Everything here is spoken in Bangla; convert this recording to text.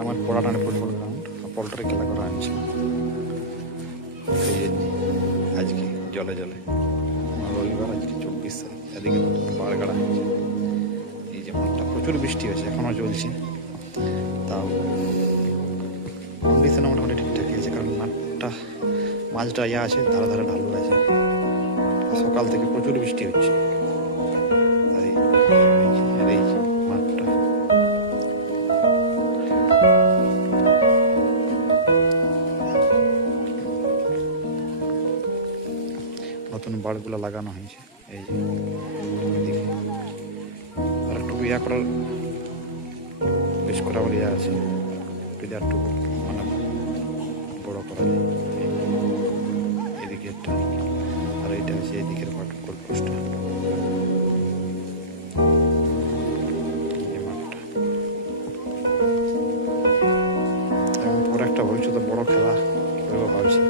আমার পড়াটানে ফুটবল গ্রাউন্ড পোল্ট্রি খেলা করা হচ্ছে আজকে জলে জলে রবিবার আজকে 24 তারিখ। এদিকে বার গাড়া হচ্ছে। এই যে মাঠটা প্রচুর বৃষ্টি হয়েছে, এখনও চলছে। তাও কন্ডিশনে মোটামুটি ঠিকঠাকই আছে, কারণ মাঠটা মাঝটা আছে, ধারে ধারে ঢালু আছে। সকাল থেকে প্রচুর বৃষ্টি হচ্ছে, তাই এই মাঠটা নতুন বাড়গুলো লাগানো হয়েছে। এই যে এদিকে আর একটু ইয়া করার বেশ করা বলে ইয়া আছে, যদি একটু মানে বড় করা যায়। এদিকে একটা, আর এইটা হচ্ছে এদিকের গোলপোস্টটা। এই মাঠটা পরে একটা ভবিষ্যতে বড় খেলা করবো ভাবছি।